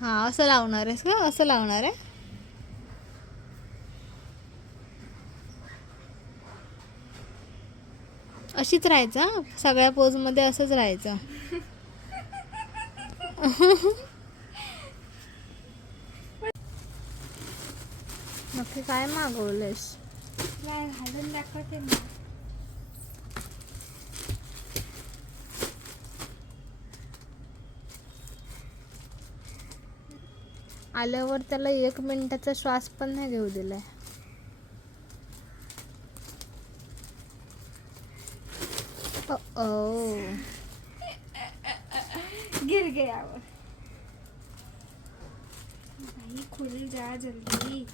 हा असं लावणार आहेस का? असं लावणार आहे. अशीच राहायचं हा? सगळ्या पोजमध्ये असंच राहायचं. नक्की काय मागवलेस? घालून दाखवते ना. आल्यावर त्याला 1 मिनिटाचा श्वास पण नाही घेऊ दिलाय. ओ गिर गया वो. भाई खुल जा जल्दी.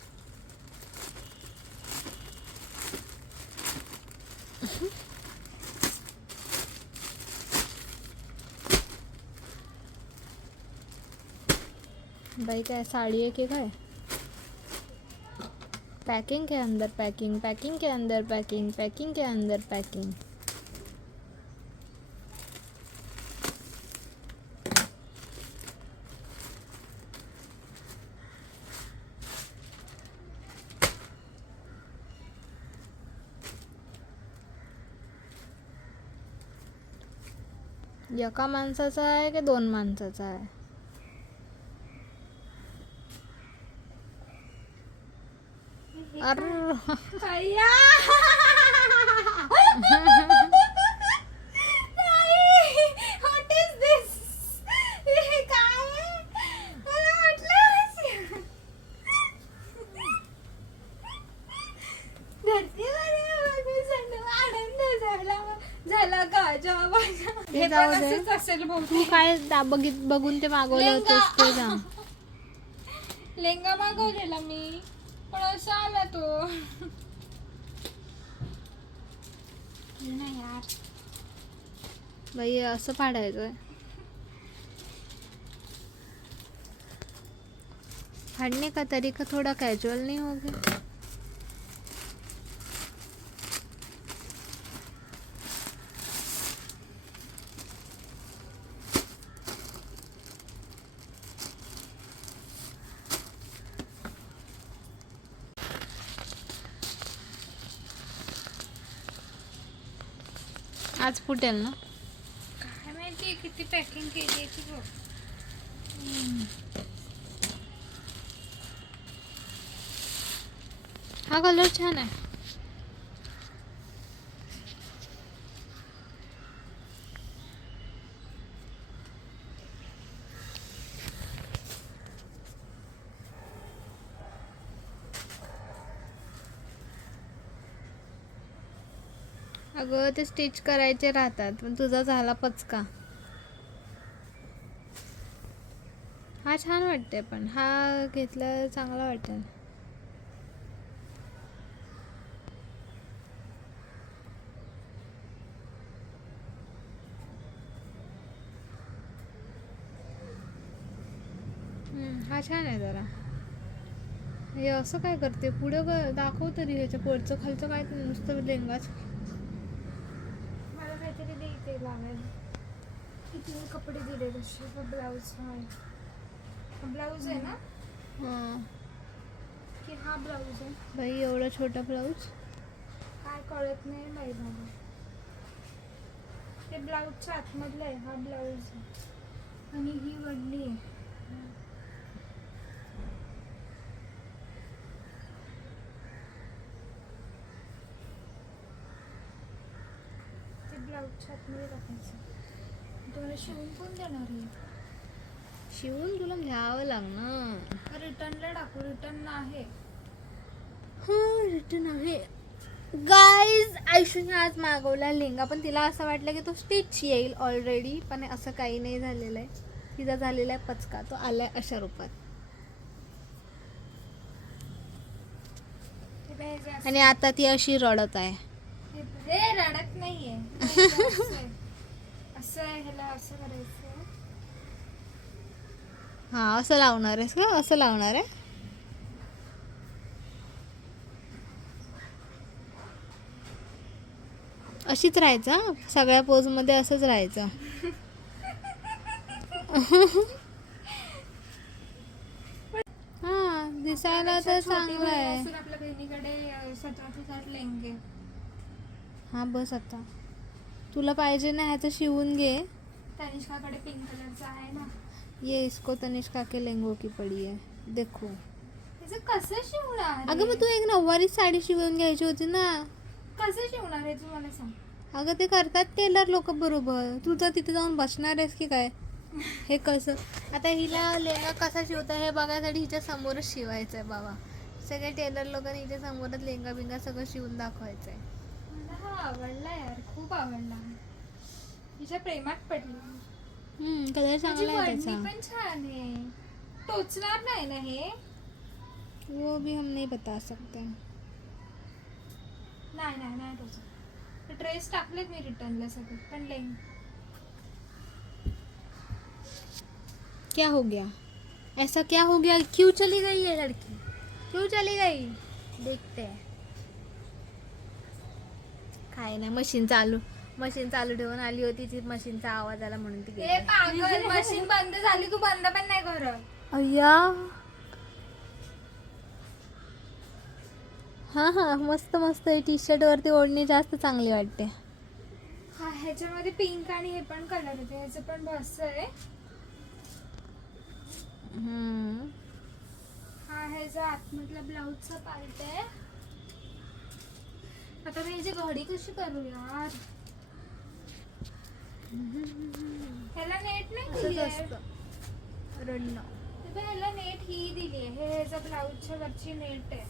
भाई काय साड़ी है कि काय? पैकिंग के अंदर पैकिंग, पैकिंग के अंदर पैकिंग, पैकिंग के अंदर पैकिंग. एका माणसाचा आहे की 2 माणसाचा आहे? अरे अय्या. What is this? हे काय आहे? मला वाटलं झाला का जेव्हा हे जाऊ दे. असंच असेल तू बहुतेक. काय बघून ते मागवलं होतंस ते सांग. लेंगा मागवलेला मी पण असं आला तो. नाही यार. भाई असं फाडायचंय. फाड़ने का तरीका थोड़ा कैजुअल नहीं हो गया? आज फुटेल ना? काय माहिती किती पॅकिंग केली आहे ती बघ. हा कलर छान आहे. अगं ते स्टिच करायचे राहतात पण तुझा झाला पचका. हा छान वाटते पण हा घेतला चांगला वाटेल. हा छान आहे जरा. हे असं काय करते पुढं दाखव तरी ह्याच्या पुढचं खालचं काय नुसतं लेंगाच. मला काहीतरी द्यायचे लागायला. किती कपडे दिले तसे. ब्लाऊज ब्लाऊज आहे ना हां की हा ब्लाऊज आहे? बाई एवढा छोटा ब्लाऊज. काय कळत नाही बाई मला. ते ब्लाऊजच्या आतमधलं आहे. हा ब्लाऊज आणि ही वडली आहे. ते ब्लाऊजच्या आतमध्ये टाकायचं. तुम्हाला शिवून कोण देणार आहे? शिवून तुला घ्यावं लागणार. रिटर्नला टाकू. रिटर्न आहे. हां रिटर्न आहे. गाईज आयुष्याने आज मागवला लेंगा पण तिला असं वाटलं की तो स्टिच येईल ऑलरेडी पण असं काही नाही झालेलं आहे. तिचा झालेला आहे पचका. तो आलाय अशा रूपात. आणि आता ती अशी रडत आहे. हे रडत नाहीये. असं आहे. ह्याला असं करायचं. हा असं लावणार आहेस का? असं लावणार आहे. अशीच राहायचं हा? सगळ्या पोजमध्ये असंच राहायचं. दिसायला तर चांगलं आहे. आपल्या बहिणीकडे 17 ते 60 लेंगे. हा बस आता, तुला पाहिजे ना ह्याचं शिवून घे. तनिष्काकडे पिंक कलरचा आहे ना. ये इसको तनिष्का के लेंगो की पडी है देखो. तिचं कसं शिवणार? अगं मग तू एक नऊवारी साडी शिवून घ्यायची होती ना. कसं शिवणार आहे तू मला सांग. अगं ते करतात टेलर लोक बरोबर, तू तर तिथे जाऊन बसणार आहेस की काय? हे कसं आता हिला लेंगा कसा शिवता हे बघायसाठी हिच्या समोरच शिवायचं आहे बाबा. सगळे टेलर लोकांनी हिच्या समोरच लेंगा बिंगा सगळं शिवून दाखवायचं आहे. मला हा आवडला यार, खूप आवडला. तिच्या प्रेमात पडली. कलर चांगला आहे वडणी त्याचा. पण छान आहे. टोचणार नाही ना हे? वो भी हम नहीं बता सकते. नाही नाही नाही टोचत. ड्रेस टाकलेत मी रिटर्नला सगळे, पण लेंग क्या हो गया, ऐसा क्या हो गया, क्यों चली गई ये लड़की, क्यों चली गई? देखते हैं. काय नाही, मशीन चालू ठेवून आली होती ती, मशीनचा आवाज आला म्हणून ती ए गेली. पागल, मशीन बंद झाली, तू बंद पण नाही करत. अय्या हा मस्त मस्त. टी शर्ट वरती ओढणी जास्त चांगली वाटते. हा ह्याच्यामध्ये पिंक आणि हे पण कलर होते. ह्याचं पण बस आहे. हा ह्याचा आतमधला ब्लाऊजचा पार्ट आहे. आता मी ह्याची घडी कशी करू यार? ह्याला नेट नाही दिली आहे. रडणं. ह्याला नेट ही दिली आहे. हे ह्याचा ब्लाऊजच्या वरची नेट आहे.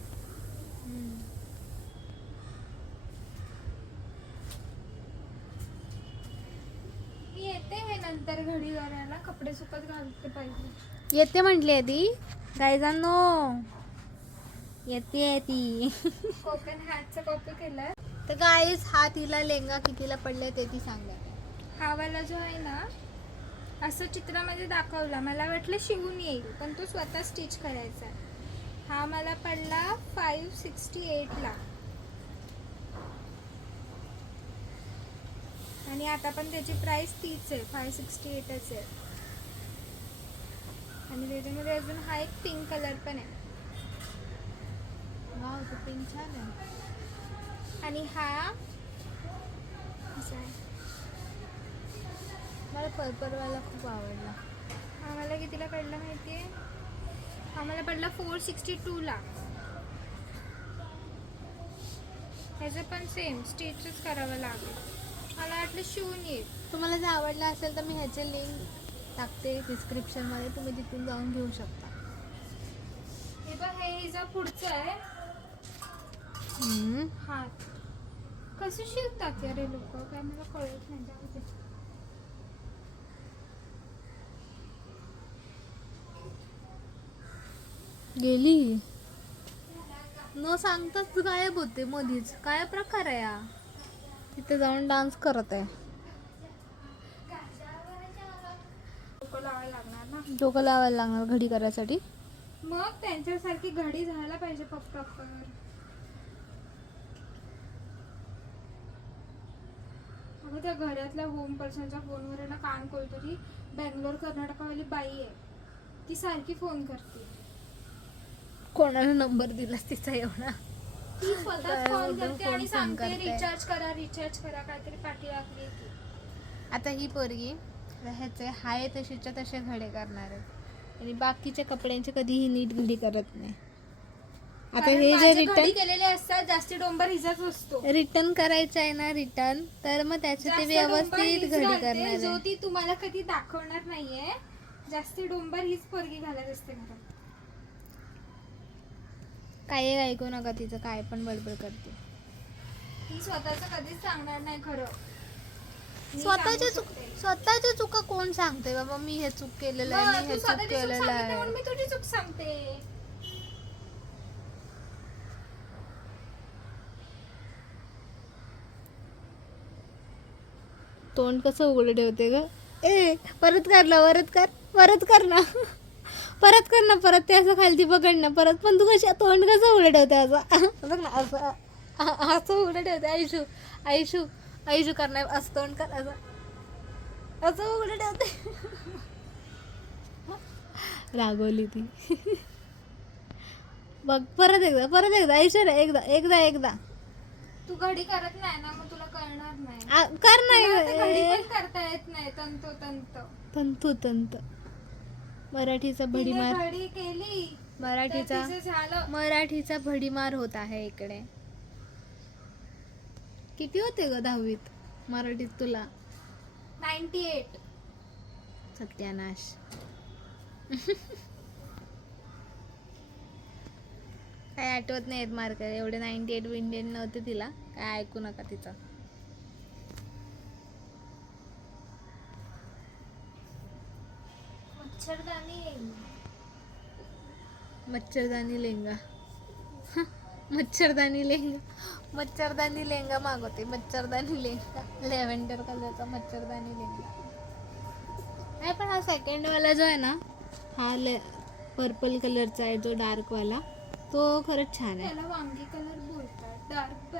मी येते हे नंतर घडी करायला. कपडे सुकत घालते पाहिजे. येते म्हटली आहे ती गायजांनो, येते ती. कोकण हॅटचा कॉपी केलाय. तर गाईज हा तिला लेंगा कितीला पडले ते ती सांगा. हा वाला जो आहे ना, असं चित्रामध्ये दाखवला. मला वाटलं शिवून येईल, पण तो स्वतः स्टिच करायचा आहे. हा मला पडला 568 ला. आणि आता पण त्याची प्राइस तीच आहे, 568च आहे. आणि त्याच्यामध्ये अजून हा एक पिंक कलर पण आहे. वाव, तो पिंक छान आहे. आणि हा असा आहे. मला पर्पलवाला खूप आवडला. हा मला कितीला पडला माहिती आहे? हा मला पडला 462 ला. ह्याचं पण सेम स्टिचच करावं लागेल. मला वाटलं शिवून येईल. तुम्हाला जर आवडला असेल तर मी ह्याचे लिंक टाकते डिस्क्रिप्शनमध्ये, तुम्ही तिथून जाऊन घेऊ शकता. हे बघ, हे हिचा पुढचं आहे. हात कसं शिवतात यार हे लोक, काय मला कळत नाही. जाऊ दे. गेली न सांगताच गायब होते मधीच. काय प्रकार आहे या? तिथे जाऊन डान्स करत आहे. डोकं लावायला लागणार ना. डोकं लावायला लागणार घडी करायसाठी. मग त्यांच्यासारखी घडी झाला पाहिजे प्रॉपर. अगं त्या घरातल्या होम पर्सनच्या फोनवर ना काम कोणतरी बँगलोर कर्नाटकावाली बाई आहे. ती सारखी फोन करते. कोणाला नंबर दिलास तिचा एवढा? ती स्वतः फोन करते आणि फोन सांगते करते. रिचार्ज करा काहीतरी पाठी लागली ती. आता ही पोरगी ह्याचे हाय तशीच्या तसे घडे करणार आहेत आणि बाकीच्या कपड्यांचे कधीही नीट घडी करत नाही. आता कारण हे जे माझे घडी रिटर्न केलेले असतात, जास्ती डोंबर हिचाच असतो. रिटर्न करायचं आहे ना रिटर्न, तर मग त्याचे ते जास्त डोंबर व्यवस्थित हीच घडी घालते, करणार जो आहे. ती तुम्हाला कधी दाखवणार नाहीये. जास्ती डोंबर हीच पोरगी घालत असते घरात. काय ऐकू नका तिचं, काय पण बडबड करते. ती स्वतःच कधीच सांगणार नाही खरं. मी स्वतःच्या सांगू चूक शकते. स्वतःच्या चुका कोण सांगते बाबा? मी हे चूक केलेलं आहे, मग मी हे तू चूक स्वतःची चूक केलेलं सांगितली म्हणून आहे. मी तुझी चूक सांगते. तोंड कसं उघडं ठेवते ग? ए परत कर ना, परत कर ना, परत ते असं खालती पकड ना परत. पण तू कशी तोंड कसं उघडं ठेवते असं? बघ ना असं असं उघडं ठेवते. आयुषू करणार असं तोंड कर, असं उघडं ठेवते. रागवली ती. बघ परत एकदा ऐश्वर्या एकदा तू घडी करत नाही ना, मग तुला कळणार नाही. कर तुला आता घडी नाही पण करता येत नाही. तंतोतंत तंतोतंत मराठीचा तिने भडीमार घडी केली तर मराठीचा तिचं झालं. मराठीचा भडीमार होत आहे इकडे. किती होते ग 10वीत मराठीत तुला? 98. सत्यानाश. काय आठवत नाहीत मार्क एवढे 98 विंडेन नव्हते तिला. काय ऐकू नका तिचं. मच्छरदानी लेंगा मच्छरदानी लेंगा मागवते. मच्छरदानी लेंगा लेव्हेंडर कलरचा मच्छरदानी लेंगा. नाही पण हा सेकंड वाला जो आहे ना, हा पर्पल कलरचा आहे जो डार्क वाला, तो खरंच छान आहे. त्याला वांगी कलर बोलतात. डार्क